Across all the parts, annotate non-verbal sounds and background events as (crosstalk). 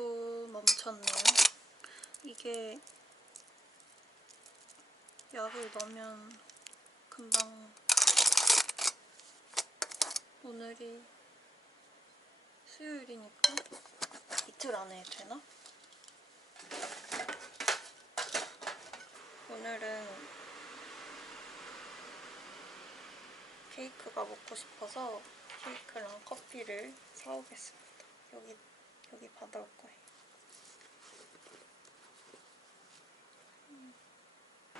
이것도 멈췄네요. 이게 약을 넣으면 금방 오늘이 수요일이니까 이틀 안에 되나? 오늘은 케이크가 먹고 싶어서 케이크랑 커피를 사오겠습니다. 여기 여기 받아올 거예요.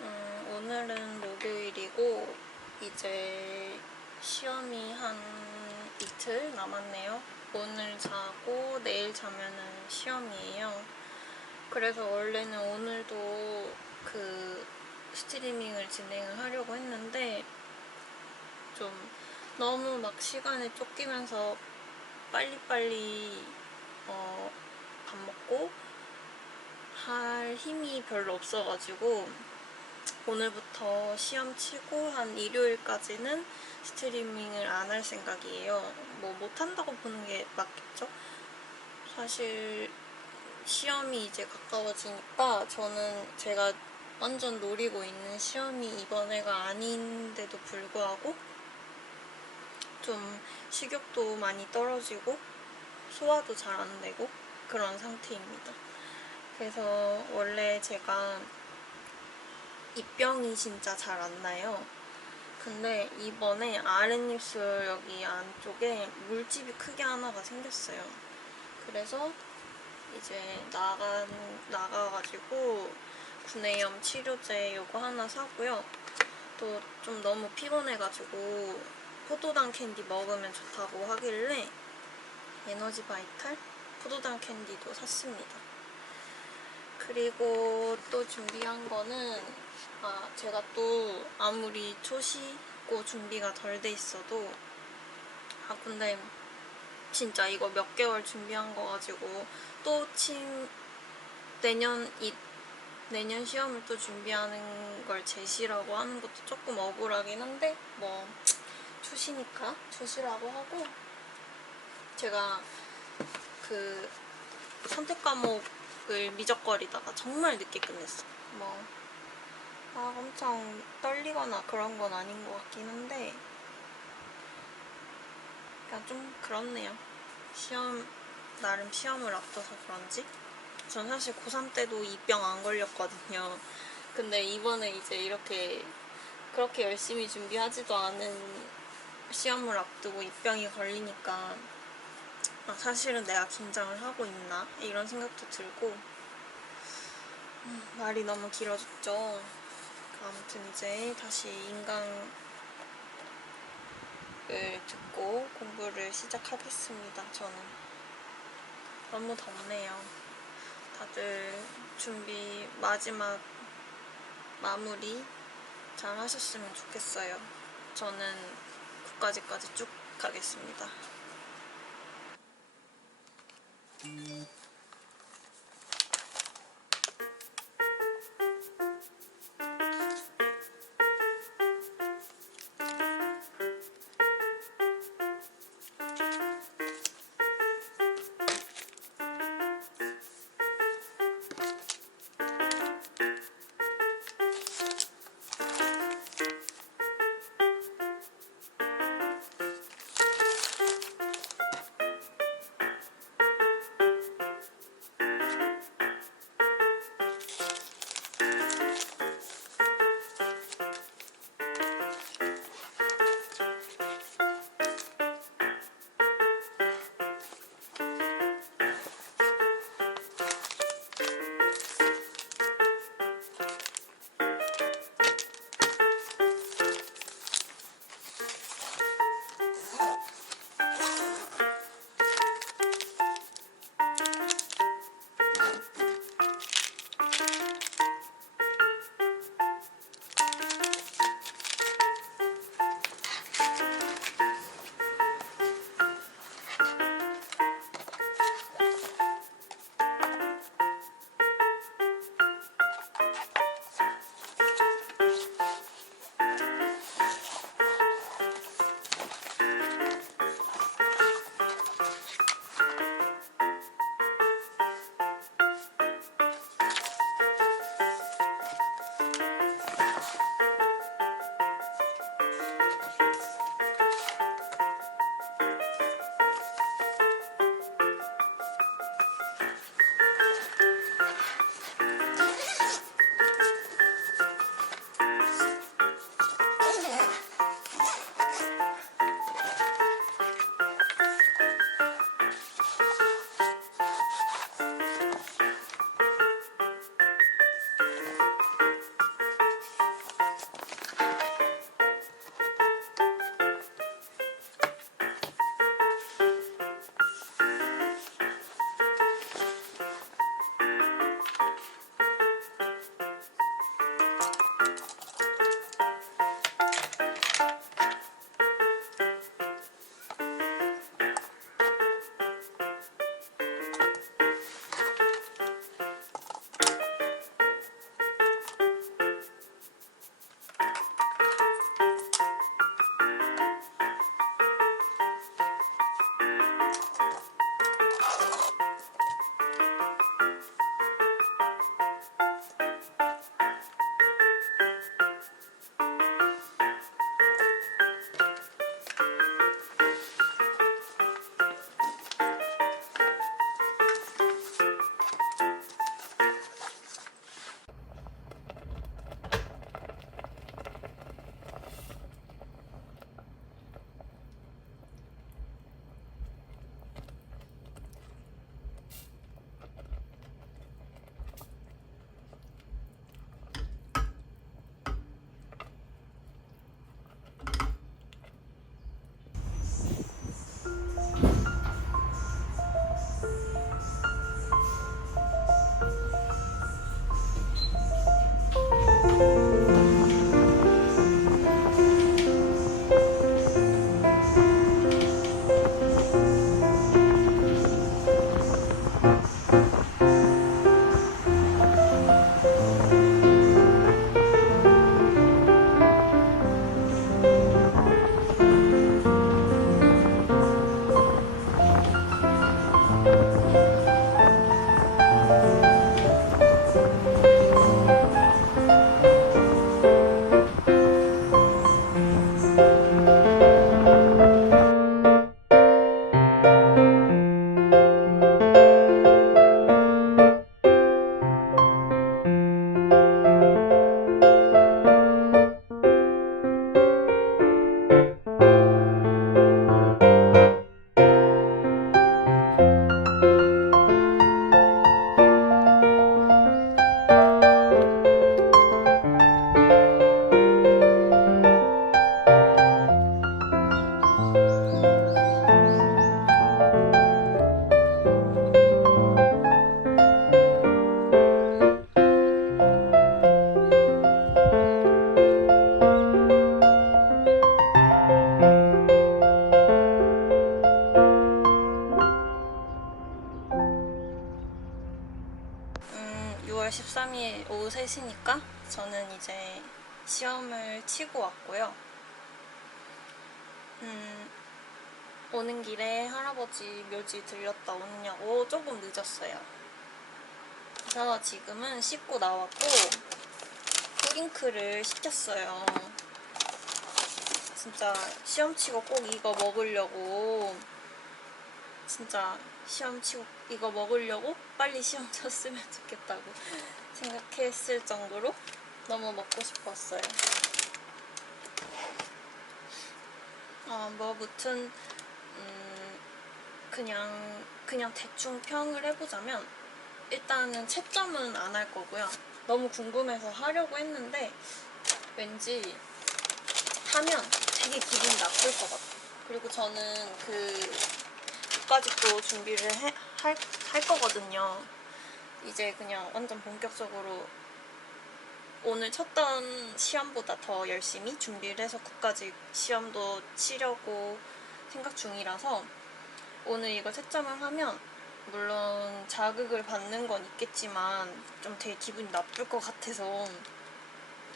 음, 오늘은 목요일이고 이제 시험이 한 이틀 남았네요. 오늘 자고 내일 자면은 시험이에요. 그래서 원래는 오늘도 그 스트리밍을 진행을 하려고 했는데 좀 너무 막 시간에 쫓기면서 빨리빨리 어, 밥 먹고 할 힘이 별로 없어가지고 오늘부터 시험 치고 한 일요일까지는 스트리밍을 안 할 생각이에요. 뭐 못한다고 보는 게 맞겠죠? 사실 시험이 이제 가까워지니까 저는 제가 완전 노리고 있는 시험이 이번 해가 아닌데도 불구하고 좀 식욕도 많이 떨어지고 소화도 잘 안 되고 그런 상태입니다. 그래서 원래 제가 입병이 진짜 잘 안 나요. 근데 이번에 아랫입술 여기 안쪽에 물집이 크게 하나가 생겼어요. 그래서 이제 나간, 나가가지고 구내염 치료제 요거 하나 사고요. 또 좀 너무 피곤해가지고 포도당 캔디 먹으면 좋다고 하길래 에너지 바이탈 포도당 캔디도 샀습니다. 그리고 또 준비한 거는 아 제가 또 아무리 초시고 준비가 덜 돼 있어도 아 근데 진짜 이거 몇 개월 준비한 거 가지고 또 침 내년 이 내년 시험을 또 준비하는 걸 제시라고 하는 것도 조금 억울하긴 한데 뭐 초시니까 초시라고 하고 제가 그 선택 과목을 미적거리다가 정말 늦게 끝냈어. 뭐 막 엄청 떨리거나 그런 건 아닌 것 같긴 한데 그냥 좀 그렇네요. 시험 나름 시험을 앞둬서 그런지 전 사실 고3 때도 이 병 안 걸렸거든요. 근데 이번에 이제 이렇게 그렇게 열심히 준비하지도 않은 시험을 앞두고 입병이 걸리니까 아, 사실은 내가 긴장을 하고 있나 이런 생각도 들고 음, 말이 너무 길어졌죠. 아무튼 이제 다시 인강을 듣고 공부를 시작하겠습니다. 저는 너무 덥네요. 다들 준비 마지막 마무리 잘 하셨으면 좋겠어요. 저는 국까지까지 쭉 가겠습니다. Mm-hmm. 13일 오후 3시니까 저는 이제 시험을 치고 왔고요. 음, 오는 길에 할아버지 묘지 들렸다 오느냐고 조금 늦었어요. 그래서 지금은 씻고 나왔고 뿌링클을 시켰어요. 진짜 시험 치고 꼭 이거 먹으려고 진짜 시험 치고 이거 먹으려고 빨리 시험 (laughs) 쳤으면 좋겠다고 생각했을 정도로 너무 먹고 싶었어요. 아, 뭐 무튼 음, 그냥 그냥 대충 평을 해보자면 일단은 채점은 안 할 거고요. 너무 궁금해서 하려고 했는데 왠지 하면 되게 기분이 나쁠 것 같아. 그리고 저는 그 국가직도 준비를 해, 할, 할 거거든요. 이제 그냥 완전 본격적으로 오늘 쳤던 시험보다 더 열심히 준비를 해서 국가직 시험도 치려고 생각 중이라서 오늘 이걸 채점을 하면 물론 자극을 받는 건 있겠지만 좀 되게 기분이 나쁠 것 같아서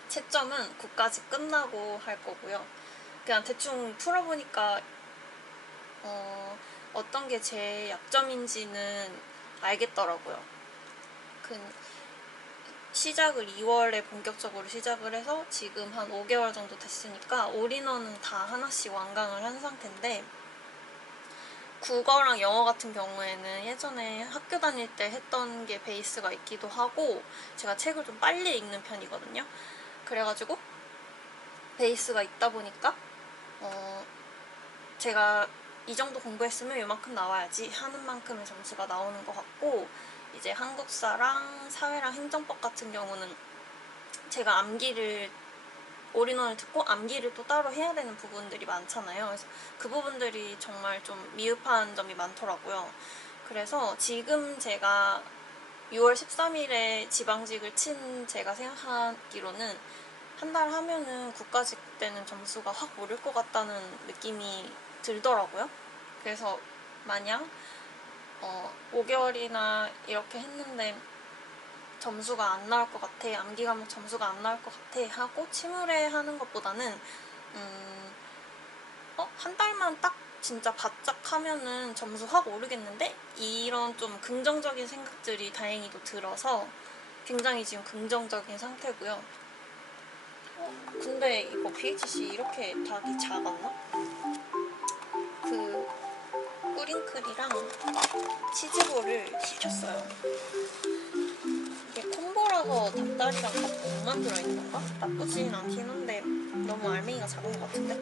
채점은 국가직 끝나고 할 거고요. 그냥 대충 풀어보니까 어, 어떤 게 제 약점인지는 알겠더라고요. 그 시작을 2월에 본격적으로 시작을 해서 지금 한 5개월 정도 됐으니까 올인원은 다 하나씩 완강을 한 상태인데 국어랑 영어 같은 경우에는 예전에 학교 다닐 때 했던 게 베이스가 있기도 하고 제가 책을 좀 빨리 읽는 편이거든요. 그래가지고 베이스가 있다 보니까 어 제가 이 정도 공부했으면 이만큼 나와야지 하는 만큼의 점수가 나오는 것 같고 이제 한국사랑 사회랑 행정법 같은 경우는 제가 암기를 올인원을 듣고 암기를 또 따로 해야 되는 부분들이 많잖아요. 그래서 그 부분들이 정말 좀 미흡한 점이 많더라고요. 그래서 지금 제가 6월 13일에 지방직을 친 제가 생각하기로는 한 달 하면은 국가직 때는 점수가 확 오를 것 같다는 느낌이 들더라고요. 그래서 만약 어, 5개월이나 이렇게 했는데 점수가 안 나올 것 같아 암기 과목 점수가 안 나올 것 같아 하고 침울해 하는 것보다는 음, 어? 한 달만 딱 진짜 바짝 하면은 점수 확 오르겠는데? 이런 좀 긍정적인 생각들이 다행히도 들어서 굉장히 지금 긍정적인 상태고요. 근데 이거 BHC 이렇게 닭이 작았나? 그 뿌링클이랑 치즈볼을 시켰어요. 이게 콤보라서 닭다리랑 밥만 들어있는 건가? 나쁘진 않긴 한데 너무 알맹이가 작은 것 같은데?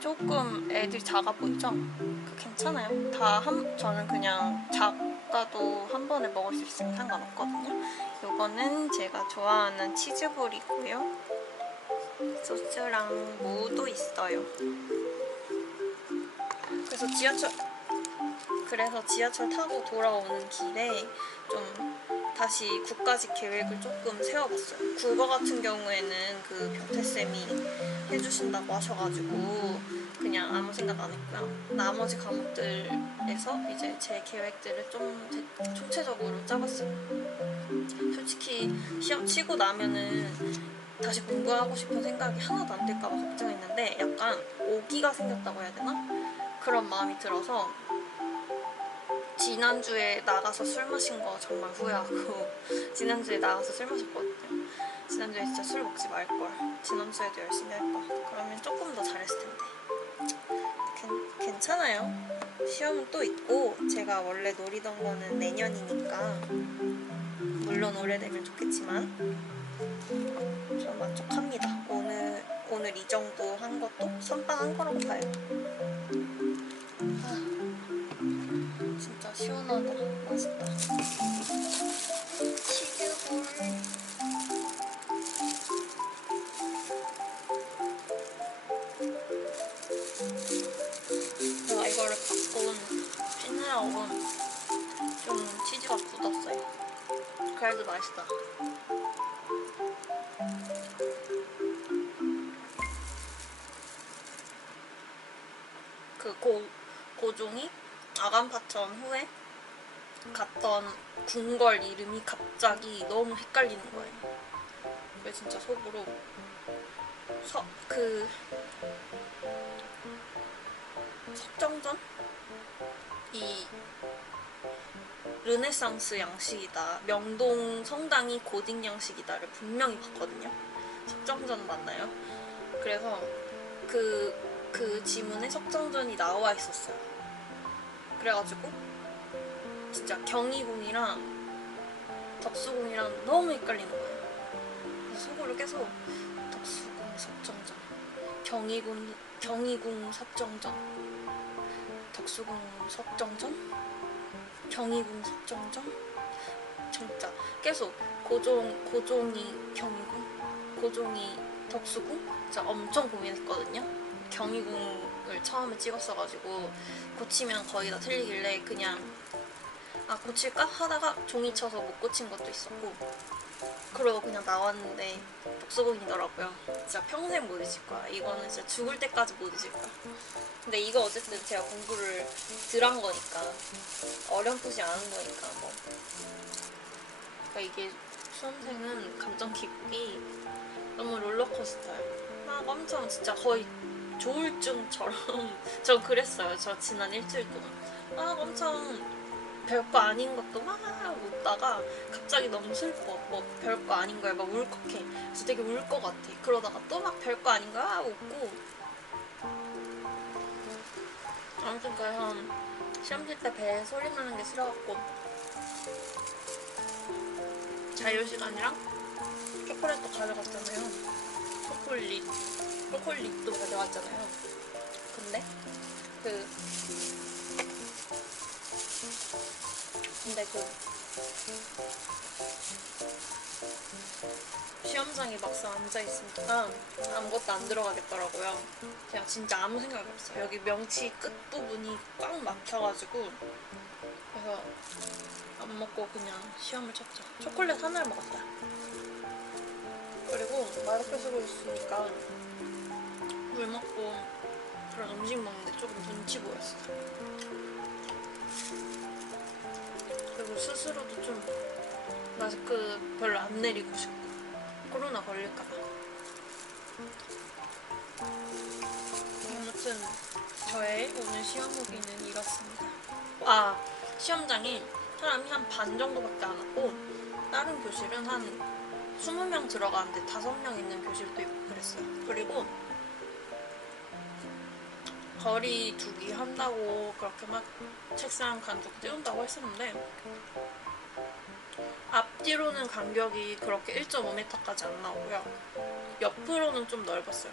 조금 애들이 작아 보이죠? 그 괜찮아요. 다 한, 저는 그냥 작 아도 한 번에 먹을 수 있으면 상관없거든요. 요거는 제가 좋아하는 치즈볼이고요. 소스랑 무도 있어요. 그래서 지하철 그래서 지하철 타고 돌아오는 길에 좀 다시 국가직 계획을 조금 세워봤어요. 국어 같은 경우에는 그 병태쌤이 해주신다고 하셔가지고 그냥 아무 생각 안 했고요. 나머지 과목들에서 이제 제 계획들을 좀 대- 총체적으로 짜봤어요. 솔직히 시험 치고 나면은 다시 공부하고 싶은 생각이 하나도 안 들까봐 걱정했는데 약간 오기가 생겼다고 해야 되나? 그런 마음이 들어서 지난주에 나가서 술 마신 거 정말 후회하고 (laughs) 지난주에 나가서 술 마셨거든요. 지난주에 진짜 술 먹지 말걸. 지난주에도 열심히 할걸. 그러면 조금 더 잘했을 텐데. 괜, 괜찮아요. 시험은 또 있고 제가 원래 노리던 거는 내년이니까 물론 오래되면 좋겠지만 전 만족합니다. 오늘 오늘 이 정도 한 것도 선빵한 거라고 봐요. 아, 진짜 시원하다. 맛있다. 그래도 맛있다. 그 고, 고종이 아간파천 후에 갔던 궁궐 이름이 갑자기 너무 헷갈리는 거예요. 그래서 진짜 속으로 서, 그 석정전 르네상스 양식이다. 명동 성당이 고딕 양식이다를 분명히 봤거든요. 석정전 맞나요? 그래서 그, 그 지문에 석정전이 나와 있었어요. 그래가지고 진짜 경희궁이랑 덕수궁이랑 너무 헷갈리는 거예요. 그래서 속으로 계속 덕수궁 석정전, 경희궁 경희궁 석정전, 덕수궁 석정전, 경희궁 석정전, 진짜 계속 고종 고종이 경희궁, 고종이 덕수궁, 진짜 엄청 고민했거든요. 경희궁을 처음에 찍었어가지고 고치면 거의 다 틀리길래 그냥 아 고칠까? 하다가 종이 쳐서 못 고친 것도 있었고 그러고 그냥 나왔는데 독서공이더라고요. 진짜 평생 못 잊을 거야. 이거는 진짜 죽을 때까지 못 잊을 거야. 근데 이거 어쨌든 제가 공부를 덜 한 거니까 어렴풋이 안한 거니까 뭐. 그러니까 이게 수험생은 감정 기복이 너무 롤러코스터예요. 막 엄청 진짜 거의 조울증처럼 (laughs) 저 그랬어요. 저 지난 일주일 동안 막 엄청 별거 아닌 것도 막 웃다가 갑자기 너무 슬퍼. 뭐 별거 아닌 거에 막 울컥해. 그래서 되게 울 것 같아. 그러다가 또 막 별거 아닌 거야 막 웃고. 아무튼 그래서 시험 칠때 배에 소리 나는 게 싫어갖고 자유 시간이랑 초콜릿도 가져갔잖아요. 초콜릿, 초콜릿도 가져갔잖아요. 근데 그 근데 그 시험장에 막상 앉아 있으니까 아무것도 안 들어가겠더라고요. 그냥 진짜 아무 생각이 없어요. 여기 명치 끝 부분이 꽉 막혀가지고 그래서 안 먹고 그냥 시험을 쳤죠. 초콜릿 하나를 먹었다. 그리고 마스크 쓰고 있으니까 물 먹고 그런 음식 먹는데 조금 눈치 보였어요. 그리고 스스로도 좀 마스크 별로 안 내리고 싶고 코로나 걸릴까봐. 아무튼 저의 오늘 시험 후기는 이렇습니다. 아 시험장이 사람이 한 반 정도밖에 안 왔고 다른 교실은 한 20명 들어가는데 5명 있는 교실도 있고 그랬어요. 그리고 거리 두기 한다고 그렇게 막 책상 간격 띄운다고 했었는데 앞뒤로는 간격이 그렇게 1.5m까지 안 나오고요. 옆으로는 좀 넓었어요.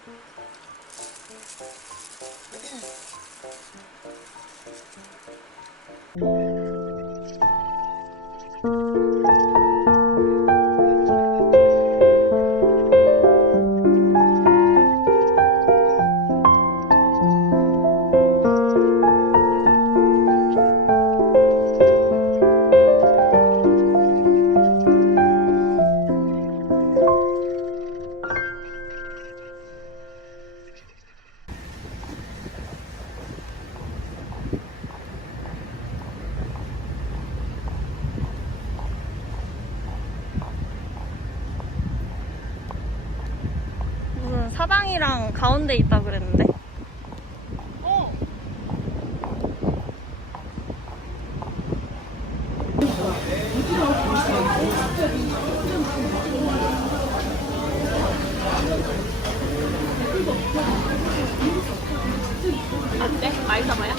맛있어봐요?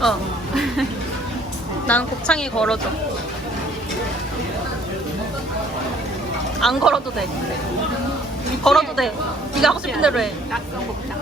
어. 난 곱창이 걸어줘. 안 걸어도 돼. 걸어도 돼. 네가 하고 싶은 대로 해. 낙서 곱창.